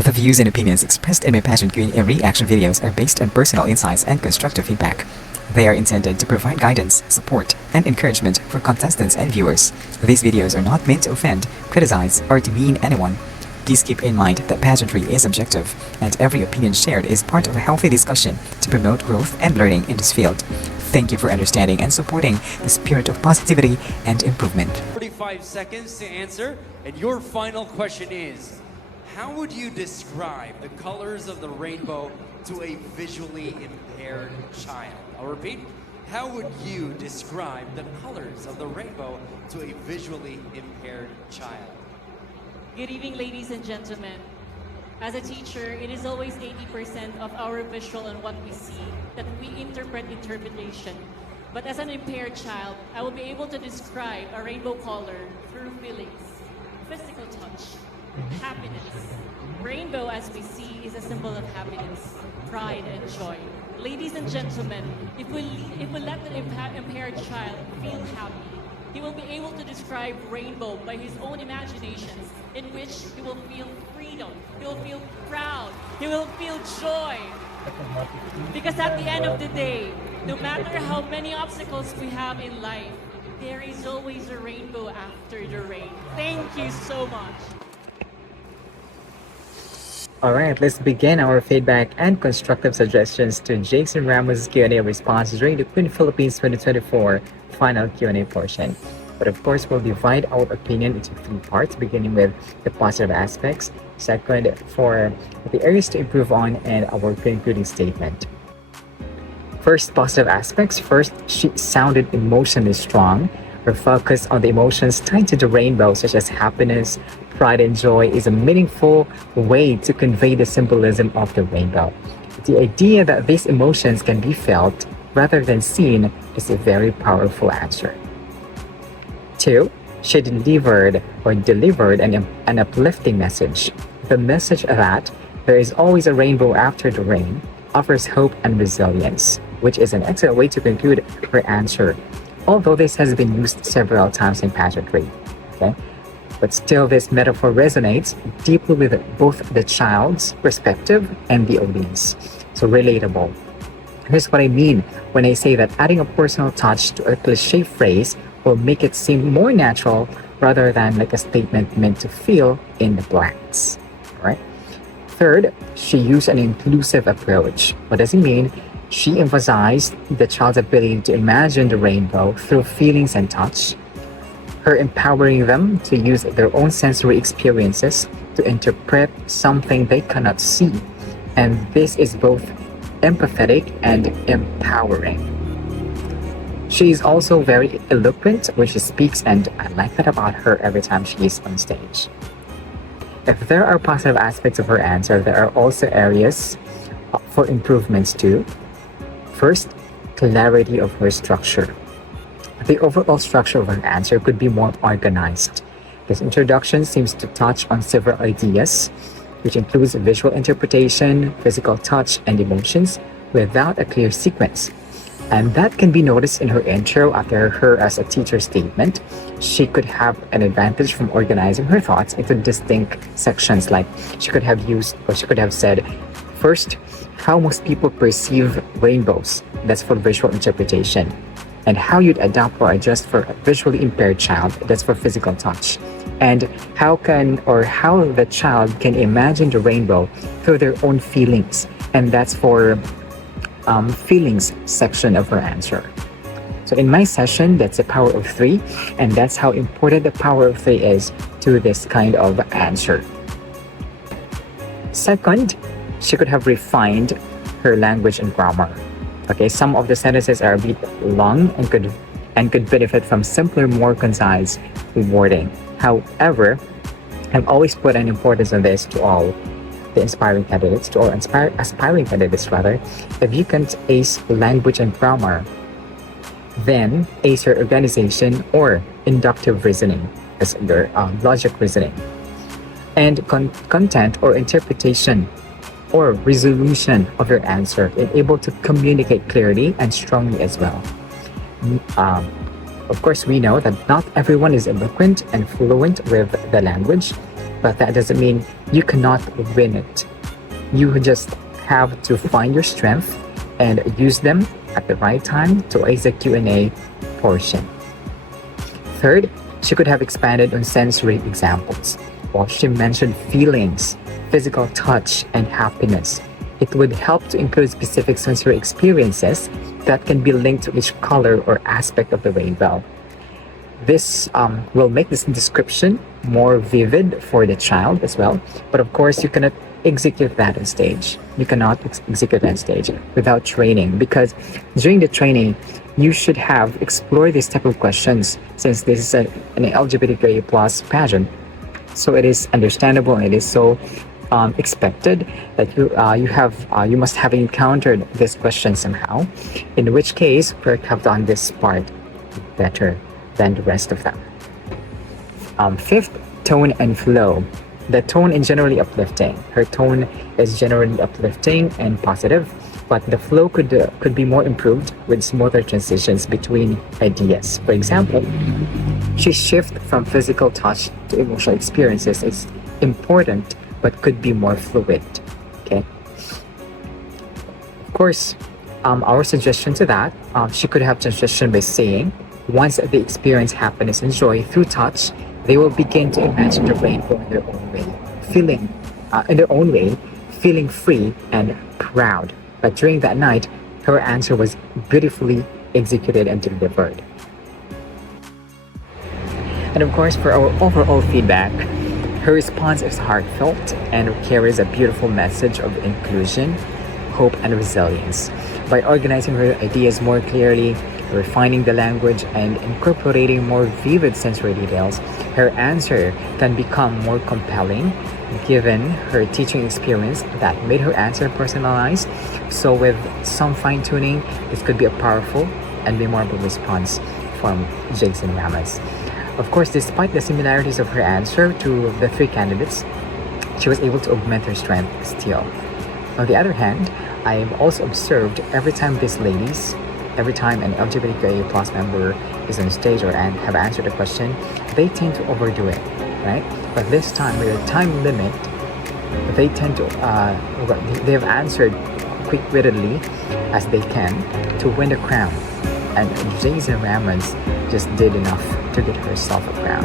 The views and opinions expressed in my pageant Q&A reaction videos are based on personal insights and constructive feedback. They are intended to provide guidance, support, and encouragement for contestants and viewers. These videos are not meant to offend, criticize, or demean anyone. Please keep in mind that pageantry is objective, and every opinion shared is part of a healthy discussion to promote growth and learning in this field. Thank you for understanding and supporting the spirit of positivity and improvement. 45 seconds to answer, and your final question is, how would you describe the colors of the rainbow to a visually impaired child? I'll repeat, how would you describe the colors of the rainbow to a visually impaired child? Good evening, ladies and gentlemen. As a teacher, it is always 80% of our visual and what we see that we interpretation. But as an impaired child, I will be able to describe a rainbow color through feelings, physical touch, happiness. Rainbow, as we see, is a symbol of happiness, pride, and joy. Ladies and gentlemen, if we let the impaired child feel happy, he will be able to describe rainbow by his own imaginations, in which he will feel freedom, he will feel proud, he will feel joy. Because at the end of the day, no matter how many obstacles we have in life, there is always a rainbow after the rain. Thank you so much. Alright, let's begin our feedback and constructive suggestions to Jeysyn Ramos' Q&A response during the Queen Philippines 2024 final Q&A portion. But of course, we'll divide our opinion into three parts, beginning with the positive aspects, second, for the areas to improve on, and our concluding statement. First, positive aspects. First, she sounded emotionally strong. Her focus on the emotions tied to the rainbow, such as happiness, pride, and joy, is a meaningful way to convey the symbolism of the rainbow. The idea that these emotions can be felt rather than seen is a very powerful answer. 2. She delivered an uplifting message. The message that there is always a rainbow after the rain offers hope and resilience, which is an excellent way to conclude her answer, although this has been used several times in pageantry. Okay? But still, this metaphor resonates deeply with both the child's perspective and the audience. So relatable. Here's what I mean when I say that adding a personal touch to a cliché phrase will make it seem more natural rather than like a statement meant to fill in the blanks. Right? Third, she used an inclusive approach. What does it mean? She emphasized the child's ability to imagine the rainbow through feelings and touch, her empowering them to use their own sensory experiences to interpret something they cannot see. And this is both empathetic and empowering. She is also very eloquent when she speaks, and I like that about her every time she is on stage. If there are positive aspects of her answer, there are also areas for improvements too. First, clarity of her structure. The overall structure of her answer could be more organized. This introduction seems to touch on several ideas, which includes visual interpretation, physical touch, and emotions without a clear sequence. And that can be noticed in her intro after her as a teacher statement. She could have an advantage from organizing her thoughts into distinct sections, like she could have said, first, how most people perceive rainbows. That's for visual interpretation. And how you'd adapt or adjust for a visually impaired child. That's for physical touch. And how the child can imagine the rainbow through their own feelings. And that's for feelings section of her answer. So in my session, that's a power of 3, and that's how important the power of 3 is to this kind of answer. Second, she could have refined her language and grammar. Okay, some of the sentences are a bit long and could benefit from simpler, more concise wording. However, I've always put an importance on this to all the aspiring candidates, if you can't ace language and grammar, then ace your organization or inductive reasoning, as your logic reasoning, and content or interpretation or resolution of your answer, and able to communicate clearly and strongly as well. Of course, we know that not everyone is eloquent and fluent with the language, but that doesn't mean you cannot win it. You just have to find your strength and use them at the right time to ace the Q&A portion. Third, she could have expanded on sensory examples. While she mentioned feelings, physical touch, and happiness, it would help to include specific sensory experiences that can be linked to each color or aspect of the rainbow. This will make this description more vivid for the child as well. But of course, you cannot execute that on stage. You cannot execute that on stage without training, because during the training, you should have explored this type of questions, since this is an LGBTQIA plus pageant. So it is understandable and it is so expected that you must have encountered this question somehow, in which case you have done this part better than the rest of them. Fifth, tone and flow. The tone is generally uplifting. Her tone is generally uplifting and positive, but the flow could be more improved with smoother transitions between ideas. For example, she shift from physical touch to emotional experiences is important, but could be more fluid. Okay. Of course, our suggestion to that, she could have transitioned by saying, once the experience happiness and joy through touch, they will begin to imagine the rainbow in their own way, feeling free and proud. But during that night, her answer was beautifully executed and delivered. And of course, for our overall feedback, her response is heartfelt and carries a beautiful message of inclusion, hope, and resilience. By organizing her ideas more clearly, refining the language, and incorporating more vivid sensory details, her answer can become more compelling given her teaching experience that made her answer personalized. So with some fine-tuning, this could be a powerful and memorable response from Jeysyn Ramos. Of course, despite the similarities of her answer to the three candidates, she was able to augment her strength still. On the other hand, I have also observed every time an LGBTQIA plus member is on stage or have answered a question, they tend to overdo it, right? But this time, with a time limit, they tend to, they have answered quick-wittedly as they can to win the crown. And Jeysyn Ramos just did enough to get herself a crown.